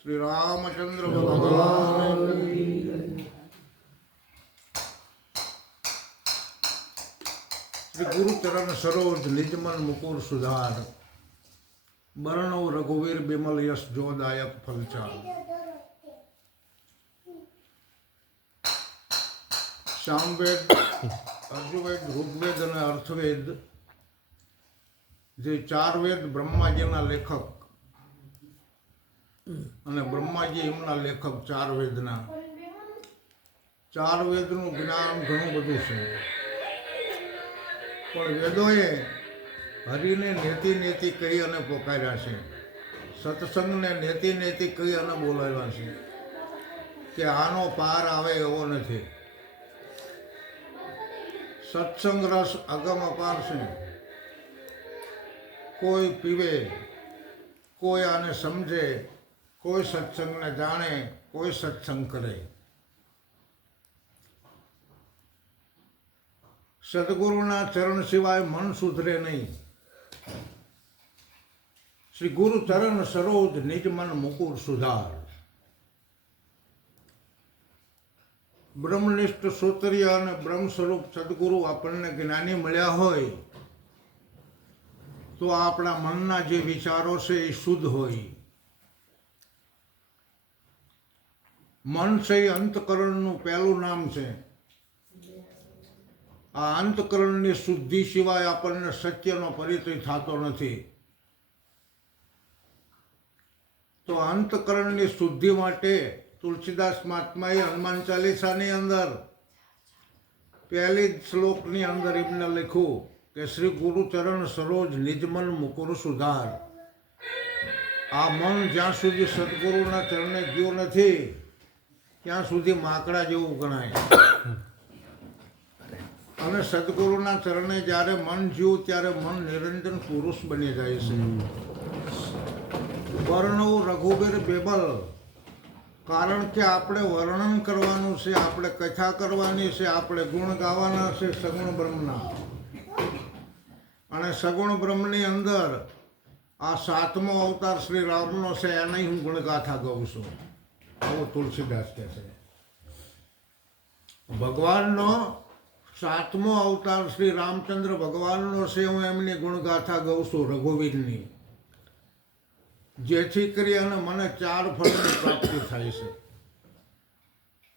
શ્રી રામચંદ્ર ભગવાન શ્રી ગુરુચરણ સરોજ નિજમન મુકુર સુધાર બરણવ રઘુવીર બિમલ યશ જોદાયક ફલચાર સામવેદ અર્જુવેદ ઋગ્વેદ અને અર્થવેદ જે ચાર વેદ બ્રહ્માજીના લેખક અને બ્રહ્માજી એમના લેખક ચાર વેદના ચાર વેદનું જ્ઞાન ઘણું બધું છે પણ વેદોએ હરિને નેતિ નેતિ કહી અને પોકાર્યા છે સત્સંગને નેતિ નેતિ કહી અને બોલાવ્યા છે કે આનો પાર આવે એવો નથી. સત્સંગ રસ અગમ અપાર છે. કોઈ પીવે, કોઈ આને સમજે, કોઈ સત્સંગને જાણે, કોઈ સત્સંગ કરે. સદગુરુના ચરણ સિવાય મન સુધરે નહીં. શ્રી ગુરુ ચરણ સરોજ નિજ મન મુકુર સુધાર. બ્રહ્મનિષ્ઠ સૂત્રીય અને બ્રહ્મ સ્વરૂપ સદગુરુ આપણને જ્ઞાની મળ્યા હોય તો આપણા મનના જે વિચારો છે એ શુદ્ધ હોય. મન છે એ અંતકરણનું પહેલું નામ છે. આ અંતકરણની શુદ્ધિ સિવાય આપણને સત્યનો પરિચય થતો નથી. તો અંતકરણની શુદ્ધિ માટે તુલસીદાસ મહાત્માએ હનુમાન ચાલીસાની અંદર પહેલી શ્લોકની અંદર એમને લખ્યું કે શ્રી ગુરુચરણ સરોજ નિજમન મુકુર સુધાર. આ મન જ્યાં સુધી સદગુરુના ચરણે ગયું નથી ત્યાં સુધી માકડા જેવું ગણાય. અને સદગુરુના ચરણે જ્યારે મન જીવું ત્યારે મન નિરંજન પુરુષ બની જાય છે. વર્ણવ રઘુવીર બેબલ. કારણ કે આપણે વર્ણન કરવાનું છે, આપણે કથા કરવાની છે, આપણે ગુણ ગાવાના છે સગુણ બ્રહ્મના. અને સગુણ બ્રહ્મની અંદર આ સાતમો અવતાર શ્રી રામનો છે એની હું ગુણગાથા ગાઉં છું. આવું તુલસીદાસ કહે છે. ભગવાનનો સાતમો અવતાર શ્રી રામચંદ્ર ભગવાનનો છે, હું એમની ગુણગાથા ગાઉં છું રઘુવીરની. જેથી કરી અને મને ચાર ફળની પ્રાપ્તિ થાય છે.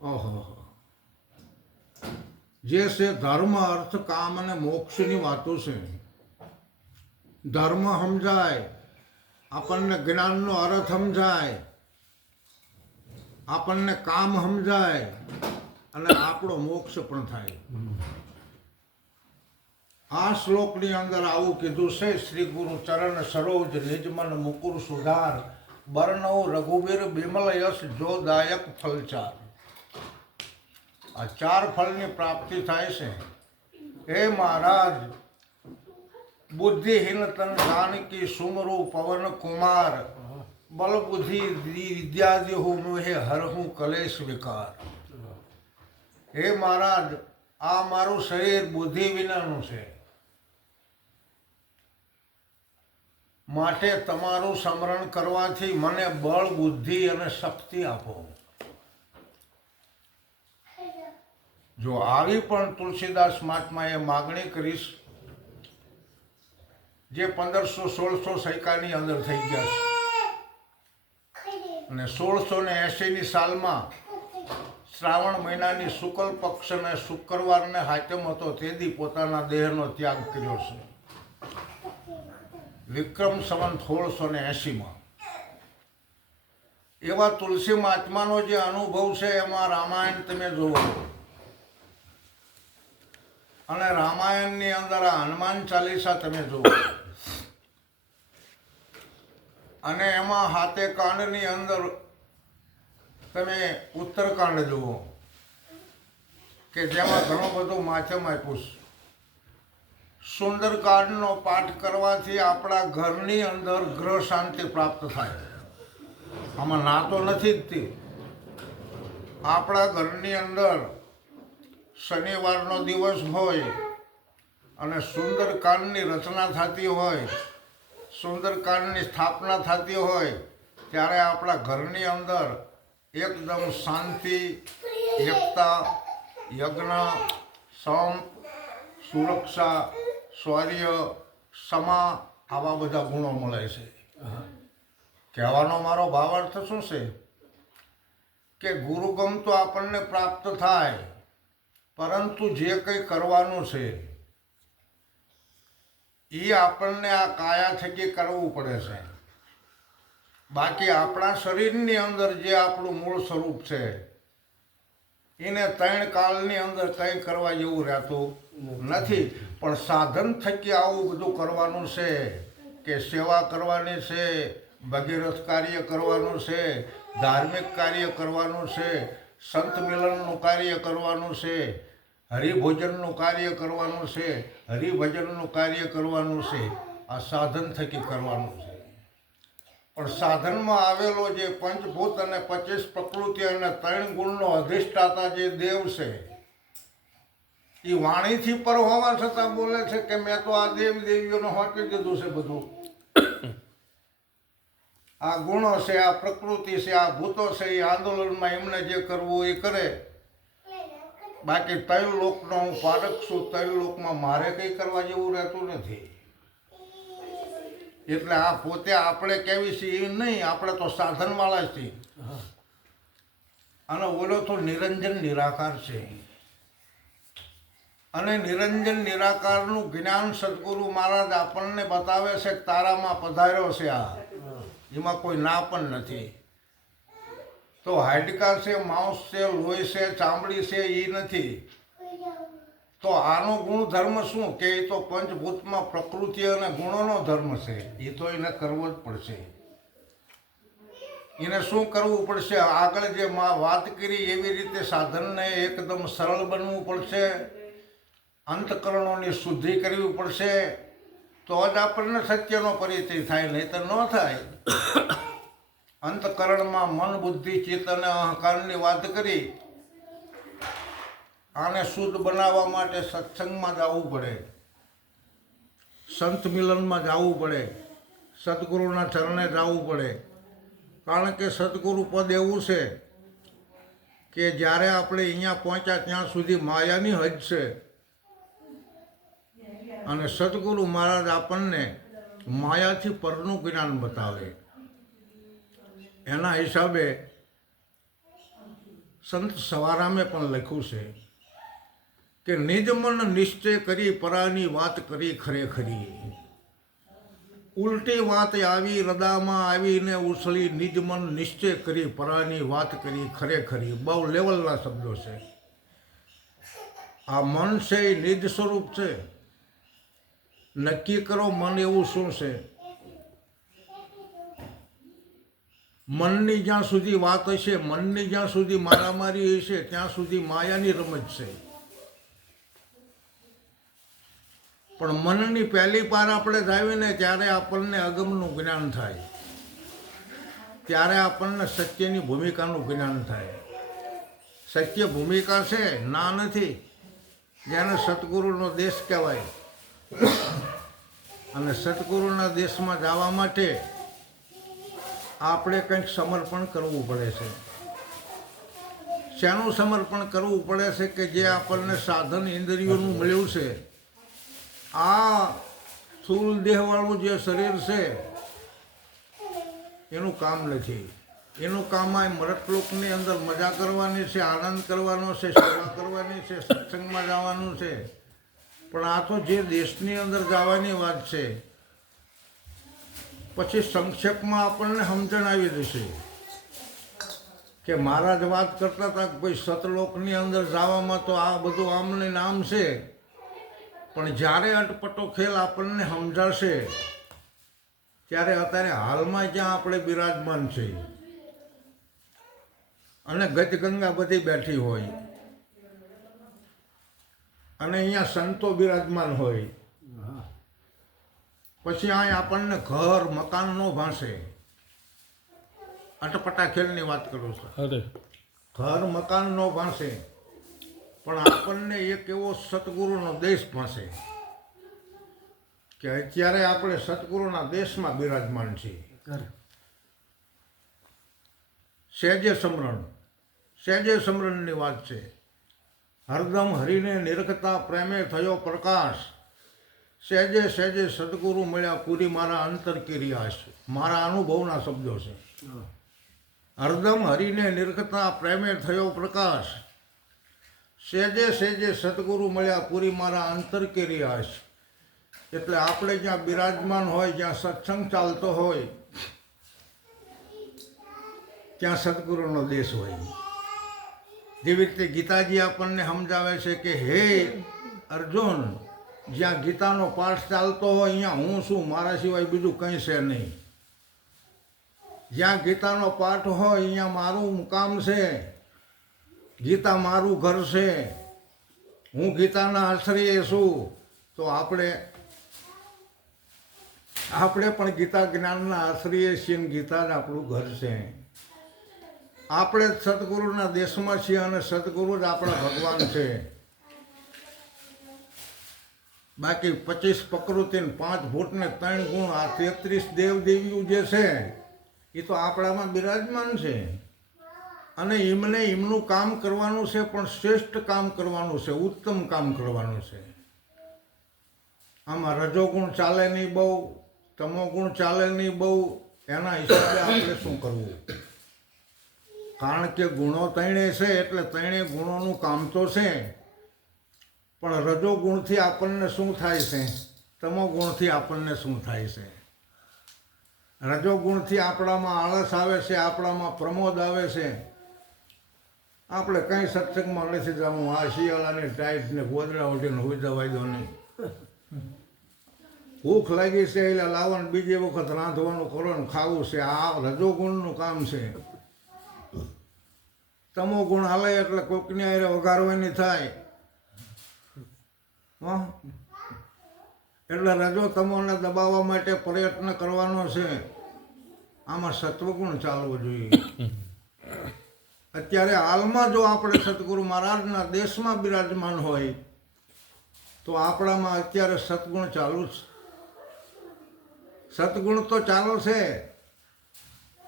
ઓહો, જે છે ધર્મ અર્થ કામ અને મોક્ષની વાતો છે. ધર્મ સમજાય, આપણને જ્ઞાનનો અર્થ સમજાય, આપણને કામ સમજાય અને આપણો મોક્ષ પણ થાય. આ શ્લોકની અંદર આવું કીધું છે શ્રી ગુરુ ચરણ સરોજ નિજમન મુકુર સુધાર બરણવ રઘુવીર બિમલ યશ જોદાયક ફલચાર. આ ચાર ફળની પ્રાપ્તિ થાય છે. હે મહારાજ, બુદ્ધિહીન તન જાનકી સુમરુ પવન કુમાર બલ બુદ્ધિ વિદ્યાદિ હું મોહે હરહું કલેશ વિકાર. હે મહારાજ, આ મારું શરીર બુદ્ધિ વિનાનું છે, માટે તમારું સ્મરણ કરવાથી મને બળ બુદ્ધિ અને શક્તિ આપો. જો આવી પણ તુલસીદાસ મહાત્માએ માગણી કરીશ જે 1500-1600 સૈકાની અંદર થઈ ગયા છે. અને 1680ની સાલમાં શ્રાવણ મહિનાની શુક્લ પક્ષને શુક્રવારને હાતમ હતો તેથી પોતાના દેહનો ત્યાગ કર્યો છે. વિક્રમ સંવત 1680માં. એવા તુલસી મહાત્માનો જે અનુભવ છે એમાં રામાયણ તમે જુઓ અને રામાયણની અંદર આ હનુમાન ચાલીસા તમે જુઓ અને એમાં હાથે કાંડની અંદર તમે ઉત્તરકાંડ જુઓ કે જેમાં ઘણું બધું માધ્યમ આપ્યું છે. સુંદરકાંડનો પાઠ કરવાથી આપણા ઘરની અંદર ગ્રહ શાંતિ પ્રાપ્ત થાય. આમાં ના તો નથી જ તે. આપણા ઘરની અંદર શનિવારનો દિવસ હોય અને સુંદરકાંડની રચના થતી હોય, સુંદરકાંડની સ્થાપના થતી હોય ત્યારે આપણા ઘરની અંદર એકદમ શાંતિ, એકતા, યજ્ઞ, સંપ, સુરક્ષા, શૌર્ય, ક્ષમા આવા બધા ગુણો મળે છે. કહેવાનો મારો ભાવાર્થ શું છે કે ગુરુગમ તો આપણને પ્રાપ્ત થાય, પરંતુ જે કંઈ કરવાનું છે એ આપણને આ કાયા થકી કરવું પડે છે. બાકી આપણા શરીરની અંદર જે આપણું મૂળ સ્વરૂપ છે એને 3 કાળની અંદર કંઈ કરવા જેવું રહેતું નથી. પણ સાધન થકી આવું બધું કરવાનું છે કે સેવા કરવાની છે, ભગીરથ કાર્ય કરવાનું છે, ધાર્મિક કાર્ય કરવાનું છે, સંત મિલનનું કાર્ય કરવાનું છે, હરિભોજનનું કાર્ય કરવાનું છે, હરિભજનનું કાર્ય કરવાનું છે. આ સાધન થકી કરવાનું છે. પણ સાધનમાં આવેલો જે પંચભૂત અને 25 પ્રકૃતિ અને 3 ગુણનો અધિષ્ઠાતા જે દેવ છે એ વાણીથી પર હોવા છતાં બોલે છે કે મેં તો આ દેવ દેવીઓને હોંપી દીધું છે બધું. આ ગુણો છે, આ પ્રકૃતિ છે, આ ભૂતો છે, એ આંદોલનમાં એમને જે કરવું એ કરે. બાકી 3 લોકનો હું પારક છું, 3 લોકમાં મારે કંઈ કરવા જેવું રહેતું નથી. એટલે આ પોતે આપણે કેવી છીએ એ નહીં, આપણે તો સાધનવાળા છીએ. અને ઓલો તો નિરંજન નિરાકાર છે. અને નિરંજન નિરાકારનું જ્ઞાન સદગુરુ મહારાજ આપણને બતાવે છે કે તારામાં પધાર્યો છે. આ એમાં કોઈ ના પણ નથી. તો હાડકા છે, માંસ છે, લોહી છે, ચામડી છે એ નથી. તો આનો ગુણધર્મ શું કે એ તો પંચભૂતમાં પ્રકૃતિ અને ગુણોનો ધર્મ છે. એ તો એને કરવો જ પડશે. એને શું કરવું પડશે? આગળ જે વાત કરી એવી રીતે સાધનને એકદમ સરળ બનવું પડશે, અંતકરણોની શુદ્ધિ કરવી પડશે. તો જ આપણને સત્યનો પરિચય થાય, નહીં તો ન થાય. અંતકરણમાં મન, બુદ્ધિ, ચિત્ત અને અહંકારની વાત કરી. આને શુદ્ધ બનાવવા માટે સત્સંગમાં જવું પડે, સંત મિલનમાં જવું પડે, સદગુરુના ચરણે જવું પડે. કારણ કે સદગુરુ પદ એવું છે કે જ્યારે આપણે અહીંયા પહોંચ્યા ત્યાં સુધી માયાની હદ છે. અને સદગુરુ મહારાજ આપણને માયાથી પરનું જ્ઞાન બતાવે. એના હિસાબે સંત સવારામે પણ લખ્યું છે કે નિજ મન નિશ્ચય કરી પરાની વાત કરી ખરેખરી. ઉલટી વાત આવી હૃદયમાં આવીને ઉછળી, નિજ મન નિશ્ચય કરી પરાની વાત કરી ખરેખરી. બહુ લેવલના શબ્દો છે. આ મન છે એ નિજ સ્વરૂપ છે. નક્કી કરો મન એવું શું છે. મનની જ્યાં સુધી વાત હશે, મનની જ્યાં સુધી મારામારી હશે, ત્યાં સુધી માયાની રમત છે. પણ મનની પહેલી પાર આપણે જાવીને ત્યારે આપણને અગમનું જ્ઞાન થાય, ત્યારે આપણને સત્યની ભૂમિકાનું જ્ઞાન થાય. સત્ય ભૂમિકા છે, ના નથી. જેને સદગુરુનો દેશ કહેવાય. અને સદગુરુના દેશમાં જવા માટે આપણે કંઈક સમર્પણ કરવું પડે છે. શેનું સમર્પણ કરવું પડે છે કે જે આપણને સાધન ઇન્દ્રિયોનું મળ્યું છે, આ સ્થૂળ દેહવાળું જે શરીર છે એનું કામ નથી. એનું કામ આ મરતલોકની અંદર મજા કરવાની છે, આનંદ કરવાનો છે, સેવા કરવાની છે, સત્સંગમાં જવાનું છે. પણ આ તો જે દેશની અંદર જવાની વાત છે, પછી સંક્ષેપમાં આપણને સમજણ આવી જશે કે મહારાજ વાત કરતા હતા કે ભાઈ સતલોકની અંદર જવામાં તો આ બધું આમને નામ છે. પણ જ્યારે અટપટો ખેલ આપણને સમજાશે ત્યારે અત્યારે હાલમાં જ્યાં આપણે બિરાજમાન છે અને ગજગંગા બધી બેઠી હોય અને અહીંયા સંતો બિરાજમાન હોય, પછી અહીં આપણને ઘર મકાન નો ભાંસે. અટપટા ખેલની વાત કરું છું. ઘર મકાન નો ભાંસે, પણ આપણને એક એવો સતગુરુનો દેશ ભાંસે કે અત્યારે આપણે સતગુરુના દેશમાં બિરાજમાન છીએ. સહેજે સમરણની વાત છે. હરદમ હરીને નિરખતા પ્રેમે થયો પ્રકાશ, સહેજે સહેજે સદગુરુ મળ્યા પૂરી મારા અંતર કેરી આશ. મારા અનુભવના શબ્દો છે. હરદમ હરીને નિરખતા પ્રેમે થયો પ્રકાશ, સહેજે સહેજે સદગુરુ મળ્યા પૂરી મારા અંતર કેરી આશ. એટલે આપણે જ્યાં બિરાજમાન હોય, જ્યાં સત્સંગ ચાલતો હોય, ત્યાં સદગુરુનો દેશ હોય. જેવી રીતે ગીતાજી આપણને સમજાવે છે કે હે અર્જુન, જ્યાં ગીતાનો પાઠ ચાલતો હોય અહીંયા હું છું, મારા સિવાય બીજું કંઈ છે નહીં. જ્યાં ગીતાનો પાઠ હોય અહીંયા મારું મુકામ છે, ગીતા મારું ઘર છે, હું ગીતાના આશ્રયે છું. તો આપણે પણ ગીતા જ્ઞાનના આશ્રયે છીએ, ગીતા જ આપણું ઘર છે. આપણે જ સદગુરુના દેશમાં છીએ અને સદગુરુ જ આપણા ભગવાન છે. બાકી 25 પ્રકૃતિ 5 ભૂત ને 3 ગુણ, આ 33 દેવદેવીઓ જે છે એ તો આપણામાં બિરાજમાન છે. અને એમને એમનું કામ કરવાનું છે, પણ શ્રેષ્ઠ કામ કરવાનું છે, ઉત્તમ કામ કરવાનું છે. આમાં રજોગુણ ચાલે નહીં બહુ, તમોગુણ ચાલે નહીં બહુ. એના હિસાબે આપણે શું કરવું? કારણ કે ગુણો ત્રણે છે એટલે ત્રણે ગુણોનું કામ તો છે. પણ રજોગુણથી આપણને શું થાય છે? તમોગુણથી આપણને શું થાય છે? રજોગુણથી આપણામાં આળસ આવે છે, આપણામાં પ્રમોદ આવે છે. આપણે કંઈ સત્સંગમાં નથી જવું, આ શિયાળાની ટાઈટ ને ગોદડા ઉઠીને હોઈ જવાય દો નહીં. ભૂખ લાગી છે એટલે લાવવાનું, બીજી વખત રાંધવાનું કરો ને ખાવું છે. આ રજોગુણનું કામ છે. તમો ગુણ હાલે એટલે કોકની હારે વઘારવાની થાય. એટલે રજો તમોને દબાવવા માટે પ્રયત્ન કરવાનો છે. આમાં સત્વગુણ ચાલવો જોઈએ. અત્યારે હાલમાં જો આપણે સદગુરુ મહારાજના દેશમાં બિરાજમાન હોય તો આપણામાં અત્યારે સદગુણ ચાલુ છે. સદગુણ તો ચાલુ છે,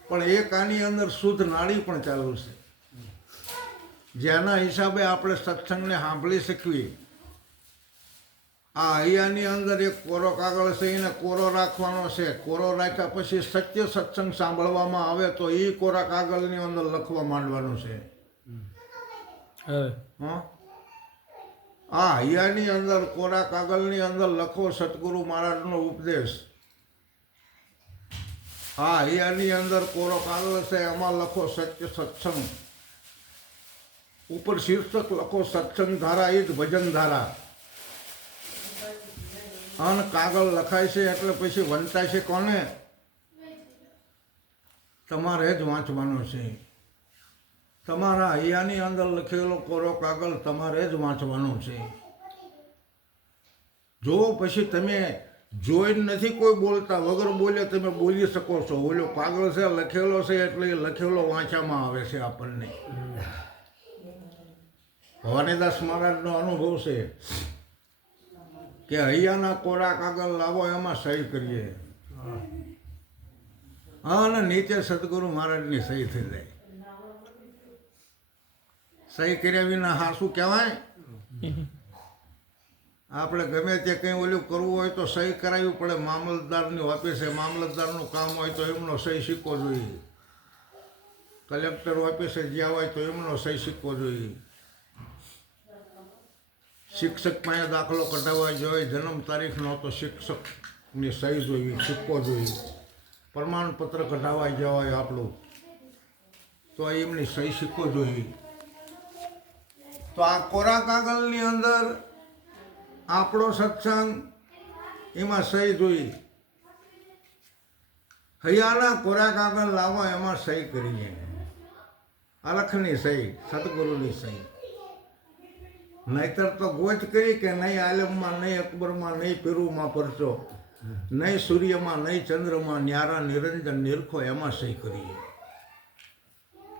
પણ એક આની અંદર શુદ્ધ નાડી પણ ચાલુ છે, જેના હિસાબે આપણે સત્સંગને સાંભળી શકીએ. આ અહીંયાની અંદર એક કોરો કાગળ છે, એને કોરો રાખવાનો છે. કોરો રાખ્યા પછી સત્ય સત્સંગ સાંભળવામાં આવે તો એ કોરા કાગળની અંદર લખવા માંડવાનું છે. આ અહીંયાની અંદર કોરા કાગળની અંદર લખો સદગુરુ મહારાજનો ઉપદેશ. આ અહીંયાની અંદર કોરો કાગળ છે, એમાં લખો સત્ય સત્સંગ. ઉપર શીર્ષક લખો સત્સંગ ધારા ઈદ ભજન ધારા. અને કાગળ લખાય છે એટલે પછી વંચાય છે કોને? તમારે જ વાંચવાનો છે. તમારા હૈયાની અંદર લખેલો કોરો કાગળ તમારે જ વાંચવાનો છે. જો પછી તમે જોઈને નથી કોઈ બોલતા, વગર બોલે તમે બોલી શકો છો. ઓલો કાગળ છે લખેલો છે એટલે એ લખેલો વાંચવામાં આવે છે આપણને. ભવાનીદાસ મહારાજનો અનુભવ છે કે હૈયાના કોરા કાગળ લાવો, એમાં સહી કરીએ. અને નીચે સદગુરુ મહારાજની સહી થઈ જાય. સહી કર્યા વિના હા શું કહેવાય? આપણે ગમે તે કંઈ ઓલું કરવું હોય તો સહી કરાવવી પડે. મામલતદારની ઓફિસે મામલતદારનું કામ હોય તો એમનો સહી સિક્કો જોઈએ. કલેક્ટર ઓફિસે જ્યાં હોય તો એમનો સહી સિક્કો જોઈએ. શિક્ષક પાસે દાખલો કઢાવવા જોઈએ, જન્મ તારીખનો તો શિક્ષકની સહી જોઈએ, સિક્કો જોઈએ. પ્રમાણપત્ર કઢાવવા જવાય આપણું તો એમની સહી સિક્કો જોઈએ. તો આ કોરા કાગળની અંદર આપણો સત્સંગ, એમાં સહી જોઈએ. હૈયાના કોરા કાગળ લાવો, એમાં સહી કરીએ. અલખની સહી, સદગુરુની સહી. નહીતર તો ગોચ કરી કે નહીં આલમમાં, નહીં અકબરમાં, નહીં પીરુમાં પરચો, નહીં સૂર્યમાં, નહીં ચંદ્રમાં, ન્યારા નિરંજન નિરખો, એમાં સહી કરીએ.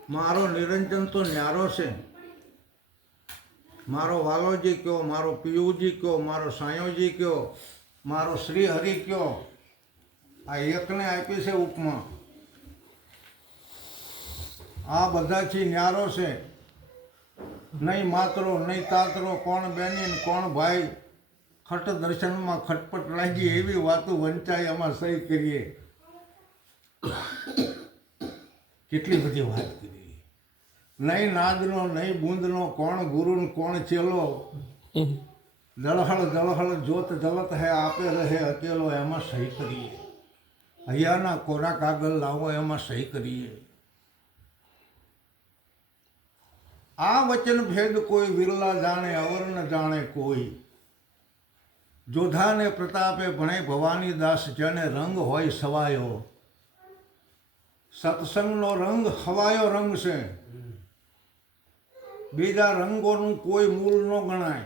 મારો નિરંજન તો ન્યારો છે. મારો વાલોજી કયો, મારો પિયુજી કયો, મારો સાયોજી કયો, મારો શ્રી હરિ કયો. આ એકને આપી છે ઉપમા. આ બધાથી ન્યારો છે. નહીં માતરો નહીં તાતરો, કોણ બેની ને કોણ ભાઈ. ખટ દર્શનમાં ખટપટ લાગી એવી વાતો વંચાય એમાં સહી કરીએ. કેટલી બધી વાત કરી. નહીં નાદનો નહીં બૂંદનો, કોણ ગુરુ ને કોણ ચેલો. દળહળ જોત જલત હે આપે રહે અકેલો, એમાં સહી કરીએ. હૈયાના કોરા કાગળ લાવો એમાં સહી કરીએ. આ વચન ભેદ કોઈ વિરલા જાણે, અવર ન જાણે કોઈ. જોધાને પ્રતાપે ભણે ભવાની દાસ, જેને રંગ હોય સવાયો. સત્સંગનો રંગ હવાયો રંગ છે. બીજા રંગોનું કોઈ મૂળ ન ગણાય.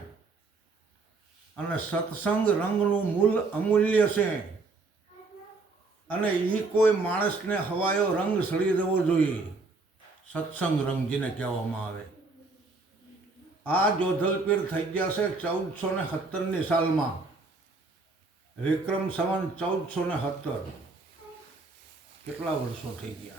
અને સત્સંગ રંગનું મૂળ અમૂલ્ય છે. અને એ કોઈ માણસને હવાયો રંગ સળી દેવો જોઈએ. સત્સંગ રંગ જેને કહેવામાં આવે. આ જોધલપીર થઈ ગયા છે 1470ની સાલમાં. વિક્રમ સંવત 1470. કેટલા વર્ષો થઈ ગયા.